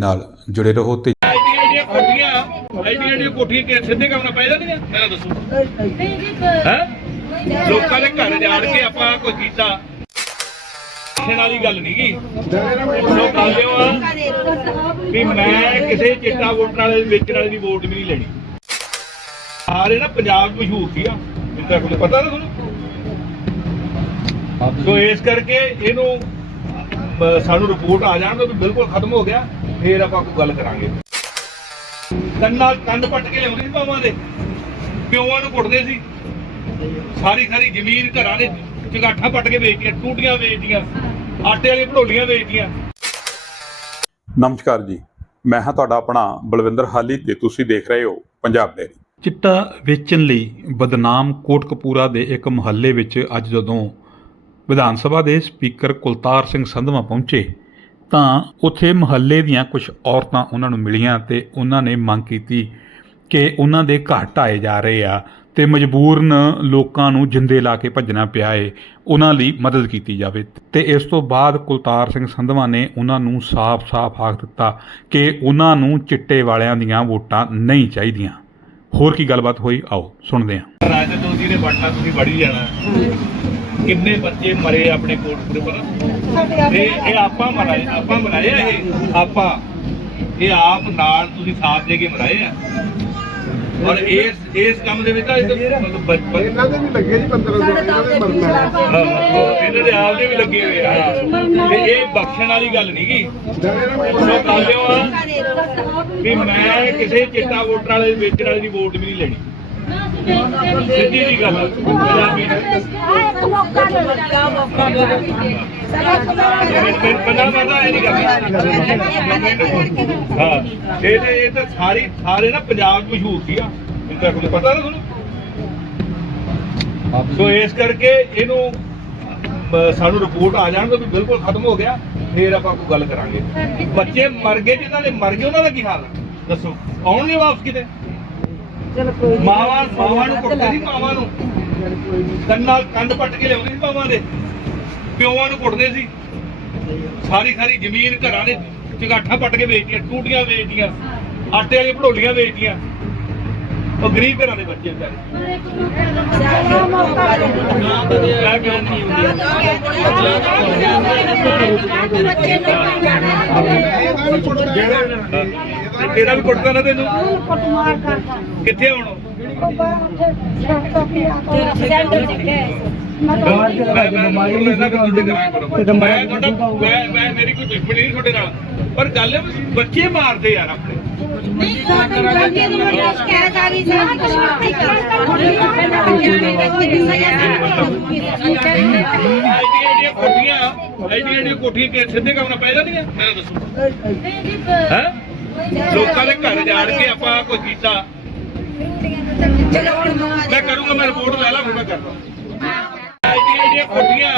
ਨਾਲ ਜੁੜੇ ਰਹੋ ਤੇ ਆਈਡੀਆਂ ਦੀਆਂ ਕੋਠੀਆਂ ਆਈਡੀਆਂ ਦੀਆਂ ਕੋਠੀਆਂ ਕਿ ਸਿੱਧੇ ਕੰਮ ਨਾਲ ਪੈ ਜਾਂਦੀਆਂ? ਮੇਰਾ ਦੱਸੋ। ਹੈ? ਲੋਕਾਂ ਦੇ ਘਰ ਜਾੜ ਕੇ ਆਪਾਂ ਕੋਈ ਕੀਤਾ। ਕਿਸੇ ਵਾਲੀ ਗੱਲ ਨਹੀਂ ਗੀ। ਲੋਕ ਆਉਂਦੇ ਹੋ ਆ ਵੀ ਮੈਂ ਕਿਸੇ ਚਿੱਟਾ ਵੋਟਰ ਵਾਲੇ ਵੇਚਣ ਵਾਲੇ ਦੀ ਵੋਟ ਵੀ ਨਹੀਂ ਲੈਣੀ। ਸਾਰੇ ਨਾ ਪੰਜਾਬ ਮਸ਼ਹੂਰ ਸੀ ਆ। ਜਿੱਦਾਂ ਤੁਹਾਨੂੰ ਪਤਾ ਨਾ ਤੁਹਾਨੂੰ? ਸੋ ਇਸ ਕਰਕੇ ਇਹਨੂੰ ਸਾਨੂੰ ਰਿਪੋਰਟ ਆ ਜਾਣ ਤਾਂ ਵੀ ਬਿਲਕੁਲ ਖਤਮ ਹੋ ਗਿਆ। ਫੇਰ ਆਪਾਂ ਕੋਈ ਗੱਲ ਕਰਾਂਗੇ। ਕੰਨਾਂ ਕੰਨ ਪੱਟ ਕੇ ਲਿਆਉਂਦੇ ਸੀ ਪਾਵਾਂ ਦੇ। ਪਿਓਾਂ ਨੂੰ ਕੁੱਟਦੇ ਸੀ। ਸਾਰੀ ਸਾਰੀ ਜ਼ਮੀਨ ਘਰਾਂ ਦੇ ਚਗਾਠਾਂ ਪੱਟ ਕੇ ਵੇਚਦੀਆਂ ਟੂਟੀਆਂ ਵੇਚਦੀਆਂ ਆਟੇ ਵਾਲੀਆਂ ਭੜੋਲੀਆਂ ਵੇਚਦੀਆਂ ਨਮਸਕਾਰ ਜੀ। ਮੈਂ ਹਾਂ ਤੁਹਾਡਾ ਆਪਣਾ ਬਲਵਿੰਦਰ ਹਾਲੀ ਤੇ ਤੁਸੀਂ ਦੇਖ ਰਹੇ ਹੋ ਪੰਜਾਬ ਡੇਰੀ ਚਿੱਟਾ ਵੇਚਣ ਲਈ ਬਦਨਾਮ ਕੋਟਕਪੂਰਾ ਦੇ ਇੱਕ ਮੁਹੱਲੇ ਵਿੱਚ ਅੱਜ ਜਦੋਂ ਵਿਧਾਨ ਸਭਾ ਦੇ ਸਪੀਕਰ ਕੁਲਤਾਰ ਸਿੰਘ ਸੰਧਵਾ ਪਹੁੰਚੇ ਤਾਂ ਉੱਥੇ ਮੁਹੱਲੇ ਦੀਆਂ ਕੁਝ ਔਰਤਾਂ ਉਹਨਾਂ ਨੂੰ ਮਿਲੀਆਂ ਤੇ ਉਹਨਾਂ ਨੇ ਮੰਗ ਕੀਤੀ ਕਿ ਉਹਨਾਂ ਦੇ ਘਰ ਢਾਏ ਜਾ ਰਹੇ ਆ ਤੇ ਮਜਬੂਰਨ ਲੋਕਾਂ ਨੂੰ ਜਿੰਦੇ ਲਾ ਕੇ ਭੱਜਣਾ ਪਿਆ ਏ, ਉਹਨਾਂ ਲਈ ਮਦਦ ਕੀਤੀ ਜਾਵੇ। ਤੇ ਇਸ ਤੋਂ ਬਾਅਦ ਕੁਲਤਾਰ ਸਿੰਘ ਸੰਧਵਾ ਨੇ ਉਹਨਾਂ ਨੂੰ ਸਾਫ਼-ਸਾਫ਼ ਆਖ ਦਿੱਤਾ ਕਿ ਉਹਨਾਂ ਨੂੰ ਚਿੱਟੇ ਵਾਲਿਆਂ ਦੀਆਂ ਵੋਟਾਂ ਨਹੀਂ ਚਾਹੀਦੀਆਂ। ਹੋਰ ਕੀ ਗੱਲਬਾਤ ਹੋਈ? ਆਓ, ਸੁਣਦੇ ਹਾਂ। ਰਾਜਾ ਦੋਜੀ ਨੇ ਵੜਨਾ ਤੁਸੀਂ ਵੜੀ ਜਾਣਾ। ਕਿੰਨੇ ਬੱਚੇ ਮਰੇ ਆਪਣੇ ਕੋਟਪੁਰੇ ਪਰ ਤੇ ਇਹ ਆਪਾਂ ਮਰਾਏ ਆਪਾਂ ਮਰਾਏ ਆ ਇਹ? ਆਪਾਂ। ਇਹ ਆਪ ਨਾਲ ਤੁਸੀਂ ਸਾਥ ਦੇ ਕੇ ਮਰਾਏ ਆ? ਔਰ ਇਸ ਇਸ ਕੰਮ ਦੇ ਵਿੱਚ ਤਾਂ ਇਹ ਤਾਂ ਮਤਲਬ ਬਚਪਨ ਇਹਨਾਂ ਦੇ ਵੀ ਲੱਗੇ ਜੀ 15 ਸੌ ਇਹਨਾਂ ਦੇ ਮਰਨਾ ਹਾਂ, ਇਹਨਾਂ ਦੇ ਆਪ ਦੇ ਵੀ ਲੱਗੇ ਹੋਏ ਆ। ਤੇ ਇਹ ਬਖਸ਼ਣ ਵਾਲੀ ਗੱਲ ਨਹੀਂ ਗੀ। ਆ ਵੀ ਮੈਂ ਕਿਸੇ ਚਿੱਟਾ ਵੋਟਰ ਵਾਲੇ ਵੇਚਣ ਵਾਲੇ ਦੀ ਵੋਟ ਵੀ ਨਹੀਂ ਲੈਣੀ। ਸਿੱਧੀ ਜੀ ਗੱਲ ਪੰਜਾਬੀ ਪੰਜਾਬੀ ਮਾਤਾ ਇਹ ਨਹੀਂ ਕਰਦੀ ਹਾਂ, ਇਹ ਤੇ ਇਹ ਤਾਂ ਸਾਰੀ ਸਾਰੇ ਨਾ ਪੰਜਾਬ ਮਸ਼ਹੂਰ ਸੀ ਆ। ਤੁਹਾਨੂੰ ਪਤਾ ਨਾ ਤੁਹਾਨੂੰ? ਸੋ ਇਸ ਕਰਕੇ ਇਹਨੂੰ ਸਾਨੂੰ ਰਿਪੋਰਟ ਆ ਜਾਣ ਤਾਂ ਵੀ ਬਿਲਕੁਲ ਖਤਮ ਹੋ ਗਿਆ, ਫੇਰ ਆਪਾਂ ਕੋਈ ਗੱਲ ਕਰਾਂਗੇ। ਬੱਚੇ ਮਰ ਗਏ, ਜਿਨ੍ਹਾਂ ਨੇ ਮਰ ਗਏ, ਉਹਨਾਂ ਦਾ ਕੀ ਹਾਲ ਦੱਸੋ, ਆਉਣਗੇ ਵਾਪਸ ਕਿਤੇ? ਮਾਵਾਂ ਮਾਵਾਂ ਨੂੰ ਕੁੱਟਦੇ ਸੀ ਮਾਵਾਂ ਨੂੰ। ਕੰਨਾਂ ਕੰਨ ਪੱਟ ਕੇ ਲਿਆਉਂਦੇ ਸੀ ਮਾਵਾਂ ਦੇ। ਪਿਓਾਂ ਨੂੰ ਕੁੱਟਦੇ ਸੀ। ਸਾਰੀ ਸਾਰੀ ਜ਼ਮੀਨ ਘਰਾਂ ਦੇ ਚਗਾਠਾਂ ਪੱਟ ਕੇ ਵੇਚਦੀਆਂ ਟੂਟੀਆਂ ਵੇਚਦੀਆਂ ਆਟੇ ਵਾਲੀਆਂ ਭੜੋਲੀਆਂ ਵੇਚਦੀਆਂ ਉਹ ਗਰੀਬ ਘਰਾਂ ਦੇ ਬੱਚੇ ਵਿਚਾਰੇ। ਮੈਂ ਕਿਉਂ ਨਹੀਂ ਤੇ ਤੇਰਾ ਵੀ ਕੁੱਟਦਾ ਨਾ ਤੈਨੂੰ ਕਿੱਥੇ ਆਉਣਾ ਮੈਂ ਮੈਂ ਮੈਂ ਇਹਨਾਂ ਦਾ ਤੁਹਾਡੇ ਕਰਾਂ ਕਰੋ ਮੈਂ ਤੁਹਾਡਾ ਮੈਂ ਮੈਂ ਮੇਰੀ ਕੋਈ ਦੁਸ਼ਮਣੀ ਨਹੀਂ ਤੁਹਾਡੇ ਨਾਲ ਪਰ ਗੱਲ ਹੈ ਬੱਚੇ ਮਾਰਦੇ ਯਾਰ ਆਪਣੇ ਕੋਠੀਆਂ ਆਈਡੀਆਂ ਦੀਆਂ ਕੋਠੀਆਂ ਕਿ ਸਿੱਧੇ ਕੰਮ ਨਾਲ ਪੈ ਜਾਂਦੀਆਂ ਮੇਰਾ ਦੱਸੋ ਹੈ ਲੋਕਾਂ ਦੇ ਘਰ ਜਾੜ ਕੇ ਆਪਾਂ ਕੋਈ ਕੀਤਾ। ਮੈਂ ਕਰੂੰਗਾ, ਮੈਂ ਰਿਪੋਰਟ ਲੈ ਲਾ, ਫਿਰ ਮੈਂ ਕਰਦਾ। ਆਈਡੀਆਂ ਦੀਆਂ ਕੋਠੀਆਂ